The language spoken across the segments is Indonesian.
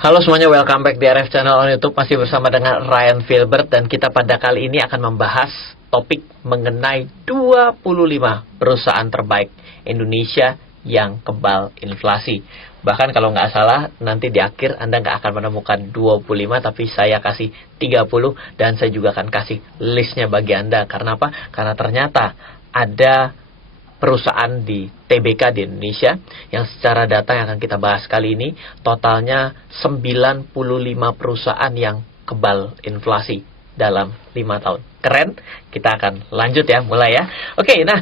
Halo semuanya, welcome back di RF Channel on YouTube. Masih bersama dengan Ryan Filbert. Dan kita pada kali ini akan membahas topik mengenai 25 perusahaan terbaik Indonesia yang kebal inflasi. Bahkan kalau nggak salah, nanti di akhir Anda nggak akan menemukan 25, tapi saya kasih 30. Dan saya juga akan kasih listnya bagi Anda. Karena apa? Karena ternyata ada perusahaan di TBK di Indonesia yang secara data yang akan kita bahas kali ini totalnya 95 perusahaan yang kebal inflasi dalam 5 tahun. Keren? Kita akan lanjut ya, mulai ya. Oke, nah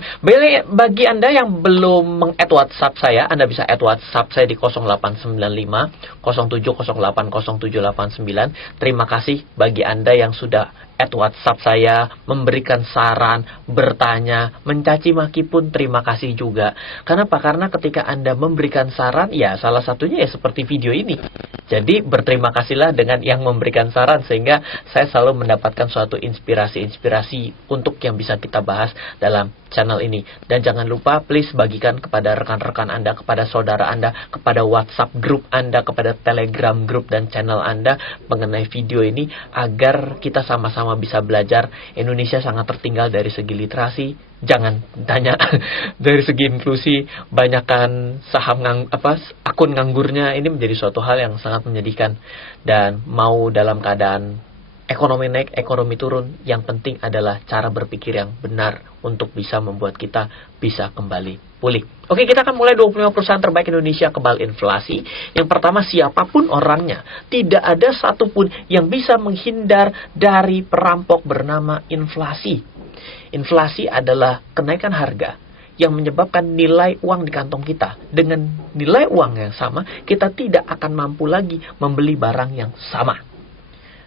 bagi Anda yang belum meng-add WhatsApp saya, Anda bisa add WhatsApp saya di 0895 07080789. Terima kasih bagi Anda yang sudah add WhatsApp saya, memberikan saran, bertanya, mencaci maki pun terima kasih juga. Kenapa? Karena ketika Anda memberikan saran, ya salah satunya ya seperti video ini. Jadi berterima kasihlah dengan yang memberikan saran, sehingga saya selalu mendapatkan suatu inspirasi untuk yang bisa kita bahas dalam channel ini. Dan jangan lupa please bagikan kepada rekan-rekan Anda, kepada saudara Anda, kepada WhatsApp grup Anda, kepada Telegram grup dan channel Anda mengenai video ini, agar kita sama-sama bisa belajar. Indonesia sangat tertinggal dari segi literasi. Jangan tanya dari segi inklusi, banyakkan akun nganggurnya. Ini menjadi suatu hal yang sangat menyedihkan. Dan mau dalam keadaan ekonomi naik, ekonomi turun, yang penting adalah cara berpikir yang benar untuk bisa membuat kita bisa kembali pulih. Oke, kita akan mulai 25 perusahaan terbaik Indonesia kebal inflasi. Yang pertama, siapapun orangnya, tidak ada satupun yang bisa menghindar dari perampok bernama inflasi. Inflasi adalah kenaikan harga yang menyebabkan nilai uang di kantong kita. Dengan nilai uang yang sama, kita tidak akan mampu lagi membeli barang yang sama.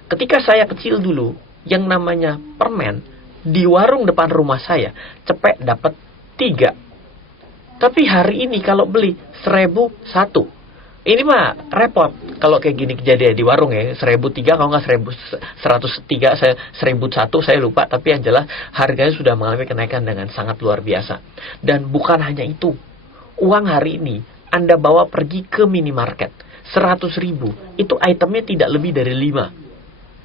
Ketika saya kecil dulu, yang namanya permen, di warung depan rumah saya, cepet dapat 3. Tapi hari ini kalau beli 1.001. Ini mah repot kalau kayak gini kejadian di warung ya. 1.003 kalau nggak 1.103, 1.001 saya lupa. Tapi yang jelas harganya sudah mengalami kenaikan dengan sangat luar biasa. Dan bukan hanya itu, uang hari ini Anda bawa pergi ke minimarket 100.000, itu itemnya tidak lebih dari 5.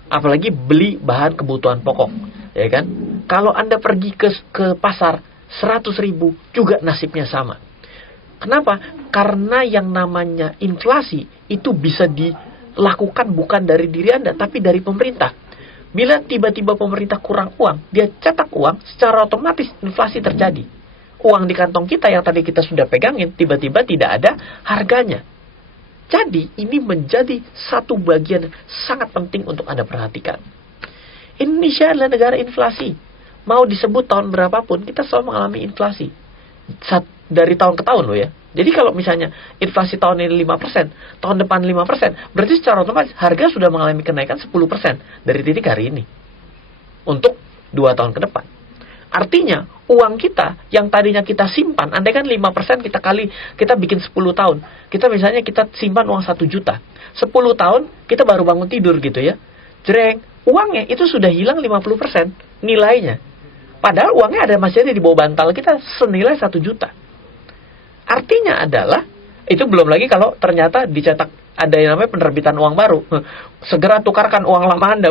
Apalagi beli bahan kebutuhan pokok, ya kan? Kalau Anda pergi ke pasar 100.000 juga nasibnya sama. Kenapa? Karena yang namanya inflasi itu bisa dilakukan bukan dari diri Anda, tapi dari pemerintah. Bila tiba-tiba pemerintah kurang uang, dia cetak uang, secara otomatis inflasi terjadi. Uang di kantong kita yang tadi kita sudah pegangin, tiba-tiba tidak ada harganya. Jadi, ini menjadi satu bagian sangat penting untuk Anda perhatikan. Indonesia adalah negara inflasi. Mau disebut tahun berapapun, kita selalu mengalami inflasi. Dari tahun ke tahun loh ya. Jadi kalau misalnya inflasi tahun ini 5%, tahun depan 5%, berarti secara otomatis harga sudah mengalami kenaikan 10% dari titik hari ini. Untuk 2 tahun ke depan. Artinya, uang kita yang tadinya kita simpan, andai kan 5% kita bikin 10 tahun. Misalnya kita simpan uang 1 juta. 10 tahun, kita baru bangun tidur gitu ya. Jreng, uangnya itu sudah hilang 50% nilainya. Padahal uangnya masih ada di bawah bantal kita senilai 1 juta. Artinya adalah, itu belum lagi kalau ternyata dicetak ada yang namanya penerbitan uang baru. Segera tukarkan uang lama Anda.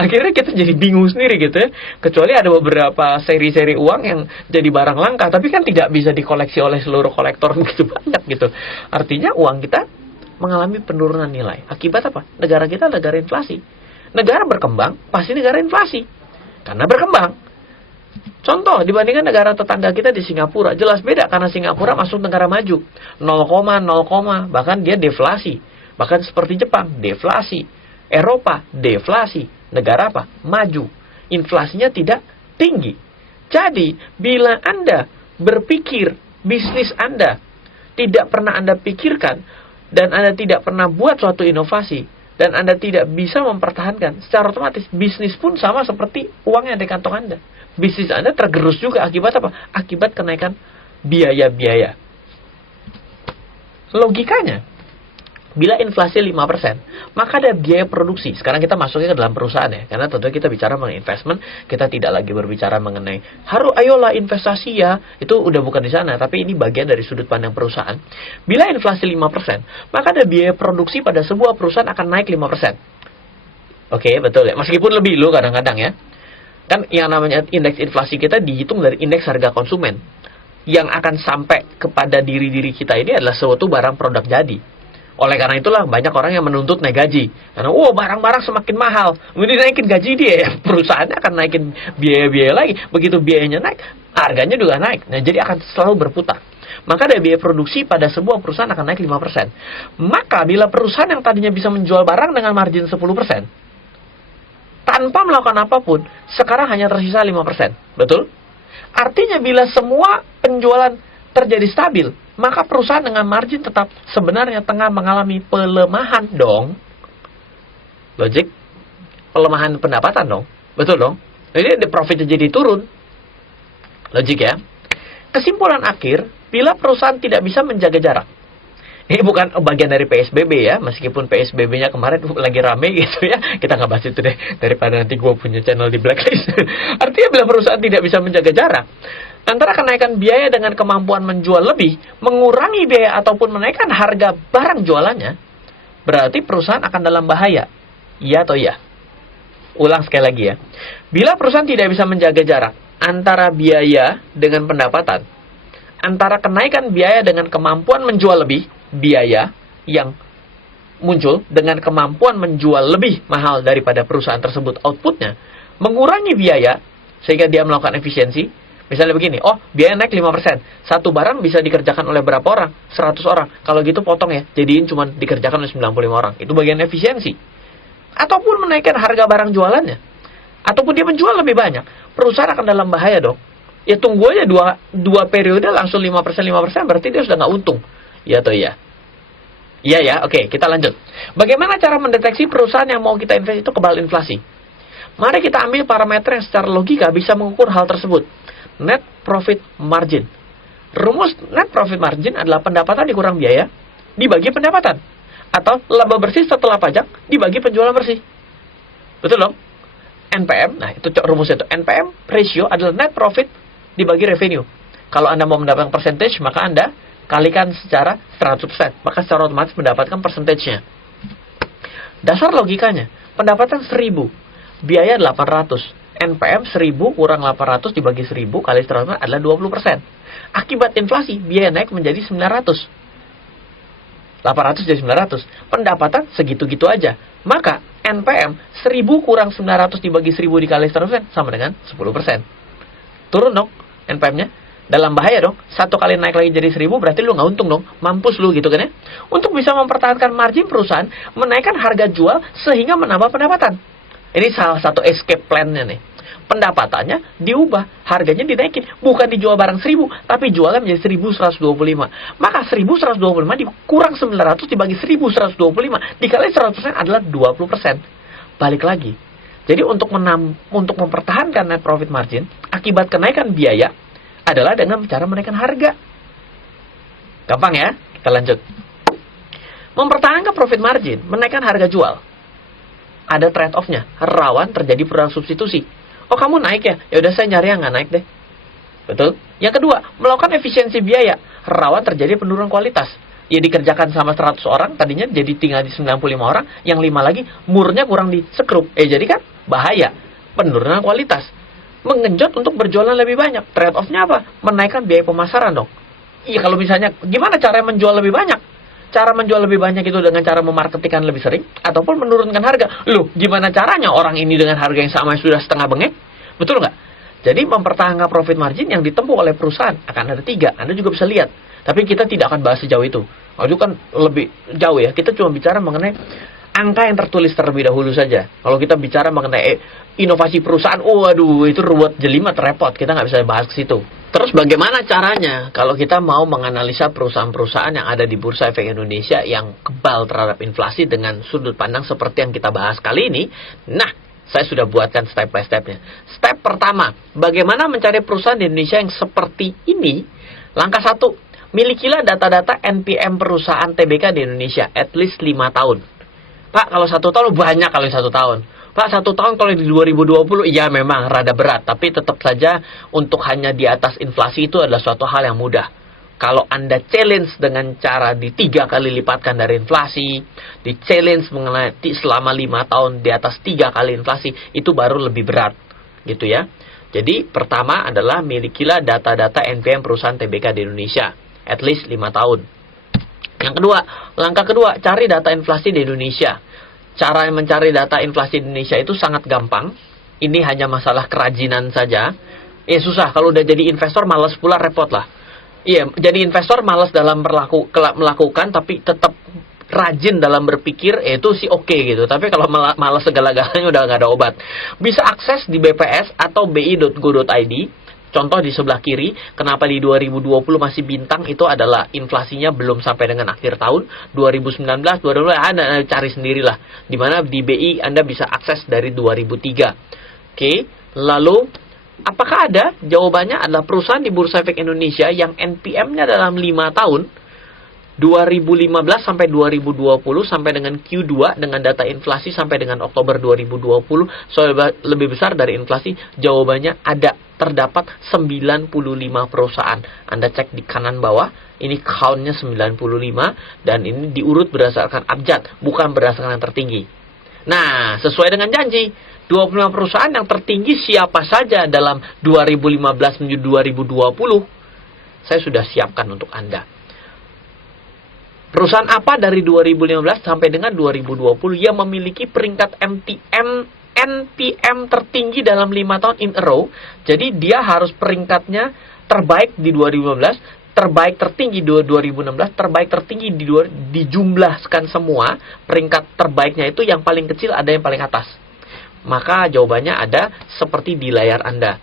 Akhirnya kita jadi bingung sendiri gitu ya. Kecuali ada beberapa seri-seri uang yang jadi barang langka, tapi kan tidak bisa dikoleksi oleh seluruh kolektor begitu banyak gitu. Artinya uang kita mengalami penurunan nilai. Akibat apa? Negara kita negara inflasi. Negara berkembang pasti negara inflasi. Karena berkembang. Contoh, dibandingkan negara tetangga kita di Singapura, jelas beda karena Singapura masuk negara maju. 0,0, bahkan dia deflasi. Bahkan seperti Jepang, deflasi. Eropa, deflasi. Negara apa? Maju. Inflasinya tidak tinggi. Jadi, bila Anda berpikir bisnis Anda tidak pernah Anda pikirkan, dan Anda tidak pernah buat suatu inovasi, dan Anda tidak bisa mempertahankan, secara otomatis bisnis pun sama seperti uang yang ada di kantong Anda. Bisnis Anda tergerus juga akibat apa? Akibat kenaikan biaya-biaya. Logikanya, Bila inflasi 5%, maka ada biaya produksi. Sekarang kita masuknya ke dalam perusahaan ya, karena tentunya kita bicara mengenai investment, kita tidak lagi berbicara mengenai ayolah investasi ya, itu udah bukan di sana, tapi ini bagian dari sudut pandang perusahaan. Bila inflasi 5%, maka ada biaya produksi pada sebuah perusahaan akan naik 5%. Oke, betul ya, meskipun lebih loh kadang-kadang ya. Kan yang namanya indeks inflasi kita dihitung dari indeks harga konsumen. Yang akan sampai kepada diri-diri kita ini adalah suatu barang produk jadi. Oleh karena itulah banyak orang yang menuntut naik gaji. Karena barang-barang semakin mahal. Kemudian naikin gaji dia, ya, perusahaannya akan naikin biaya-biaya lagi. Begitu biayanya naik, harganya juga naik. Nah, jadi akan selalu berputar. Maka ada biaya produksi pada sebuah perusahaan akan naik 5%. Maka bila perusahaan yang tadinya bisa menjual barang dengan margin 10%, tanpa melakukan apapun, sekarang hanya tersisa 5%. Betul? Artinya bila semua penjualan terjadi stabil, maka perusahaan dengan margin tetap sebenarnya tengah mengalami pelemahan dong. Logik? Pelemahan pendapatan dong. Betul dong? Jadi profitnya jadi turun. Logik ya? Kesimpulan akhir, bila perusahaan tidak bisa menjaga jarak. Ini bukan bagian dari PSBB ya, meskipun PSBB-nya kemarin lagi rame gitu ya. Kita nggak bahas itu deh, daripada nanti gue punya channel di blacklist. Artinya bila perusahaan tidak bisa menjaga jarak, antara kenaikan biaya dengan kemampuan menjual lebih, mengurangi biaya ataupun menaikkan harga barang jualannya, berarti perusahaan akan dalam bahaya. Iya atau iya? Ulang sekali lagi ya. Bila perusahaan tidak bisa menjaga jarak antara biaya dengan pendapatan, antara kenaikan biaya dengan kemampuan menjual lebih, biaya yang muncul dengan kemampuan menjual lebih mahal daripada perusahaan tersebut outputnya, mengurangi biaya sehingga dia melakukan efisiensi. Misalnya begini, biaya naik 5%, satu barang bisa dikerjakan oleh berapa orang? 100 orang. Kalau gitu potong ya, jadiin cuma dikerjakan oleh 95 orang. Itu bagian efisiensi. Ataupun menaikkan harga barang jualannya, ataupun dia menjual lebih banyak, perusahaan akan dalam bahaya dong. Ya tunggu aja dua periode langsung 5%, berarti dia sudah nggak untung. Ya atau iya? Iya ya, oke, kita lanjut. Bagaimana cara mendeteksi perusahaan yang mau kita investasi itu kebal inflasi? Mari kita ambil parameter yang secara logika bisa mengukur hal tersebut. Net profit margin. Rumus net profit margin adalah pendapatan dikurang biaya dibagi pendapatan. Atau laba bersih setelah pajak dibagi penjualan bersih. Betul dong? NPM, nah itu rumusnya itu. NPM ratio adalah net profit dibagi revenue. Kalau Anda mau mendapatkan percentage, maka Anda kalikan secara 100%. Maka secara otomatis mendapatkan percentage-nya. Dasar logikanya, pendapatan 1.000, biaya 800. NPM 1.000 kurang 800 dibagi 1.000 kali 100 adalah 20%. Akibat inflasi, biaya naik menjadi 900. 800 jadi 900. Pendapatan segitu-gitu aja. Maka NPM 1.000 kurang 900 dibagi 1.000 dikali 100% sama dengan 10%. Turun dong NPM-nya. Dalam bahaya dong. Satu kali naik lagi jadi 1.000 berarti lu nggak untung dong. Mampus lu gitu kan ya. Untuk bisa mempertahankan margin perusahaan, menaikkan harga jual sehingga menambah pendapatan. Ini salah satu escape plan-nya nih. Pendapatannya diubah, harganya dinaikin. Bukan dijual barang 1.000, tapi jualnya menjadi 1.125. Maka 1.125 dikurang 900 dibagi 1.125 dikali 100% adalah 20%. Balik lagi. Jadi untuk mempertahankan net profit margin, akibat kenaikan biaya adalah dengan cara menaikkan harga. Gampang ya? Kita lanjut. Mempertahankan profit margin, menaikkan harga jual. Ada trade-off-nya. Rawan terjadi produk substitusi. Kamu naik ya? Ya udah saya nyari yang nggak naik deh. Betul? Yang kedua, melakukan efisiensi biaya. Rawan terjadi penurunan kualitas. Ya dikerjakan sama 100 orang, tadinya jadi tinggal di 95 orang, yang 5 lagi murnya kurang di sekrup. Jadi kan bahaya. Penurunan kualitas. Mengenjot untuk berjualan lebih banyak. Trade-off-nya apa? Menaikkan biaya pemasaran dong. Iya kalau misalnya, gimana cara menjual lebih banyak? Cara menjual lebih banyak itu dengan cara memarketingkan lebih sering, ataupun menurunkan harga. Loh, gimana caranya orang ini dengan harga yang sama sudah setengah bengek? Betul nggak? Jadi mempertahankan profit margin yang ditempuh oleh perusahaan akan ada 3. Anda juga bisa lihat. Tapi kita tidak akan bahas sejauh itu. Itu kan lebih jauh ya. Kita cuma bicara mengenai angka yang tertulis terlebih dahulu saja. Kalau kita bicara mengenai inovasi perusahaan, waduh itu ruwet jelimet repot. Kita nggak bisa bahas ke situ. Terus bagaimana caranya kalau kita mau menganalisa perusahaan-perusahaan yang ada di Bursa Efek Indonesia yang kebal terhadap inflasi dengan sudut pandang seperti yang kita bahas kali ini? Nah, saya sudah buatkan step by stepnya. Step pertama, bagaimana mencari perusahaan di Indonesia yang seperti ini? Langkah 1, Milikilah data-data NPM perusahaan TBK di Indonesia, at least 5 tahun. Pak, kalau 1 tahun banyak kali 1 tahun. Pak, 1 tahun kalau di 2020, ya memang rada berat. Tapi tetap saja untuk hanya di atas inflasi itu adalah suatu hal yang mudah. Kalau Anda challenge dengan cara di 3 kali lipatkan dari inflasi, di challenge mengenai selama 5 tahun di atas 3 kali inflasi, itu baru lebih berat. Gitu ya. Jadi, pertama adalah milikilah data-data NPM perusahaan TBK di Indonesia. At least 5 tahun. Yang kedua, langkah kedua, cari data inflasi di Indonesia. Cara mencari data inflasi di Indonesia itu sangat gampang. Ini hanya masalah kerajinan saja. Susah, kalau udah jadi investor malas pula, repot lah. Iya, jadi investor malas dalam melakukan, tapi tetap rajin dalam berpikir, itu sih oke gitu. Tapi kalau malas segala-galanya udah nggak ada obat. Bisa akses di BPS atau bi.go.id. Contoh di sebelah kiri, kenapa di 2020 masih bintang, itu adalah inflasinya belum sampai dengan akhir tahun. 2019, 2020, Anda cari sendirilah. Dimana di BI Anda bisa akses dari 2003. Oke, lalu apakah ada? Jawabannya adalah perusahaan di Bursa Efek Indonesia yang NPM-nya dalam 5 tahun, 2015 sampai 2020 sampai dengan Q2 dengan data inflasi sampai dengan Oktober 2020 lebih besar dari inflasi. Jawabannya ada, terdapat 95 perusahaan. Anda cek di kanan bawah, ini count-nya 95 dan ini diurut berdasarkan abjad, bukan berdasarkan yang tertinggi. Nah, sesuai dengan janji, 25 perusahaan yang tertinggi siapa saja dalam 2015 menuju 2020? Saya sudah siapkan untuk Anda. Perusahaan apa dari 2015 sampai dengan 2020 yang memiliki peringkat NPM tertinggi dalam 5 tahun in a row? Jadi dia harus peringkatnya terbaik di 2015, terbaik tertinggi di 2016, terbaik tertinggi dijumlahkan semua. Peringkat terbaiknya itu yang paling kecil ada yang paling atas. Maka jawabannya ada seperti di layar Anda.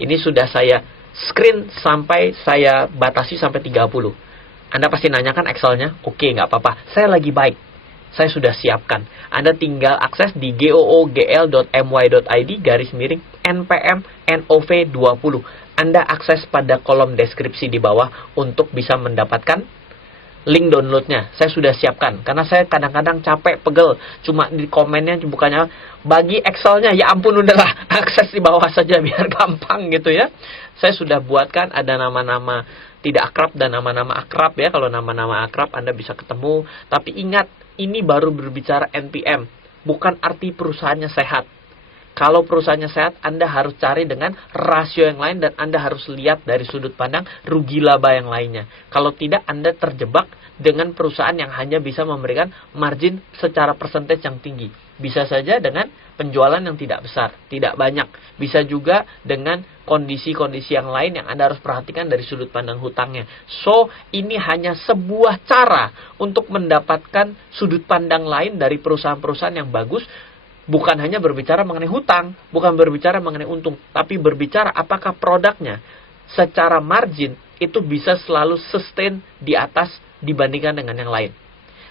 Ini sudah saya screen sampai saya batasi sampai 30. Anda pasti nanyakan Excel-nya, oke, nggak apa-apa. Saya lagi baik. Saya sudah siapkan. Anda tinggal akses di googl.my.id/NPM NOV20. Anda akses pada kolom deskripsi di bawah untuk bisa mendapatkan link downloadnya. Saya sudah siapkan. Karena saya kadang-kadang capek, pegel. Cuma di komennya bukannya bagi Excel-nya. Ya ampun, udahlah. Akses di bawah saja biar gampang gitu ya. Saya sudah buatkan ada nama-nama tidak akrab dan nama-nama akrab ya. Kalau nama-nama akrab Anda bisa ketemu. Tapi ingat, ini baru berbicara NPM. Bukan arti perusahaannya sehat. Kalau perusahaannya sehat, Anda harus cari dengan rasio yang lain dan Anda harus lihat dari sudut pandang rugi laba yang lainnya. Kalau tidak, Anda terjebak dengan perusahaan yang hanya bisa memberikan margin secara persentase yang tinggi. Bisa saja dengan penjualan yang tidak besar, tidak banyak. Bisa juga dengan kondisi-kondisi yang lain yang Anda harus perhatikan dari sudut pandang hutangnya. So, ini hanya sebuah cara untuk mendapatkan sudut pandang lain dari perusahaan-perusahaan yang bagus. Bukan hanya berbicara mengenai hutang, bukan berbicara mengenai untung, tapi berbicara apakah produknya secara margin itu bisa selalu sustain di atas dibandingkan dengan yang lain.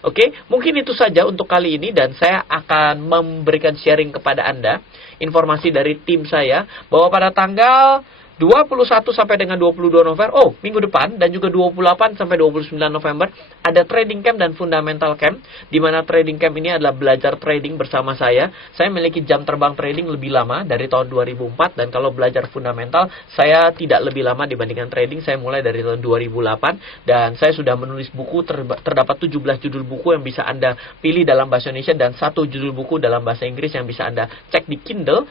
Oke, mungkin itu saja untuk kali ini dan saya akan memberikan sharing kepada Anda informasi dari tim saya bahwa pada tanggal 21 sampai dengan 22 November, minggu depan, dan juga 28 sampai 29 November, ada trading camp dan fundamental camp, di mana trading camp ini adalah belajar trading bersama saya. Saya memiliki jam terbang trading lebih lama dari tahun 2004, dan kalau belajar fundamental, saya tidak lebih lama dibandingkan trading, saya mulai dari tahun 2008, dan saya sudah menulis buku, terdapat 17 judul buku yang bisa Anda pilih dalam bahasa Indonesia, dan 1 judul buku dalam bahasa Inggris yang bisa Anda cek di Kindle,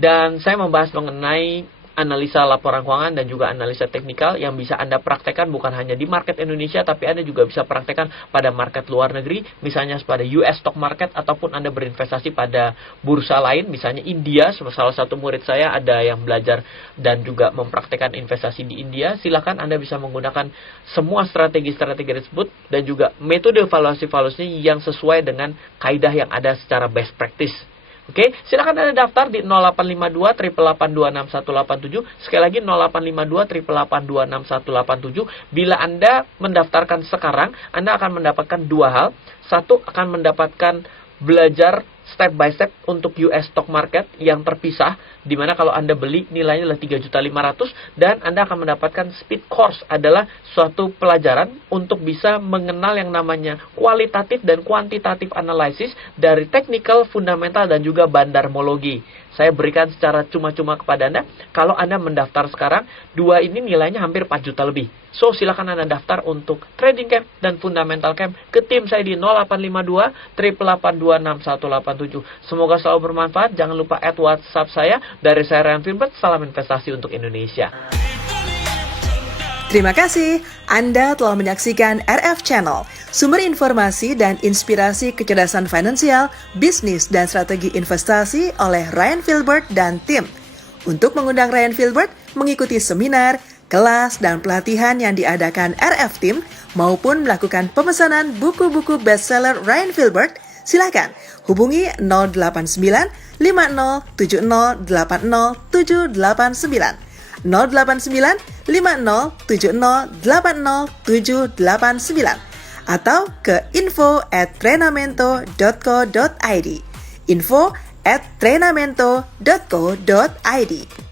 dan saya membahas mengenai analisa laporan keuangan dan juga analisa teknikal yang bisa Anda praktekkan bukan hanya di market Indonesia, tapi Anda juga bisa praktekkan pada market luar negeri, misalnya pada US stock market, ataupun Anda berinvestasi pada bursa lain, misalnya India. Salah satu murid saya ada yang belajar dan juga mempraktekkan investasi di India. Silakan Anda bisa menggunakan semua strategi-strategi tersebut dan juga metode valuasi-valuasi yang sesuai dengan kaidah yang ada secara best practice. Oke, silakan Anda daftar di 0852 882 6187. Sekali lagi 0852 882 6187. Bila Anda mendaftarkan sekarang, Anda akan mendapatkan 2 hal. 1, akan mendapatkan belajar step by step untuk US stock market yang terpisah, di mana kalau Anda beli nilainya adalah 3.500.000 dan Anda akan mendapatkan speed course, adalah suatu pelajaran untuk bisa mengenal yang namanya kualitatif dan kuantitatif analisis dari technical, fundamental, dan juga bandarmologi. Saya berikan secara cuma-cuma kepada Anda. Kalau Anda mendaftar sekarang, dua ini nilainya hampir 4 juta lebih. So, silakan Anda daftar untuk trading camp dan fundamental camp ke tim saya di 0852 882 6187. Semoga selalu bermanfaat. Jangan lupa add WhatsApp saya. Dari saya, Ryan Filbert. Salam investasi untuk Indonesia. Terima kasih Anda telah menyaksikan RF Channel, sumber informasi dan inspirasi kecerdasan finansial, bisnis, dan strategi investasi oleh Ryan Filbert dan tim. Untuk mengundang Ryan Filbert mengikuti seminar, kelas, dan pelatihan yang diadakan RF Team maupun melakukan pemesanan buku-buku bestseller Ryan Filbert, silakan hubungi 089 5070 80789. 089 5070 80789 atau ke info@trenamento.co.id info@trenamento.co.id.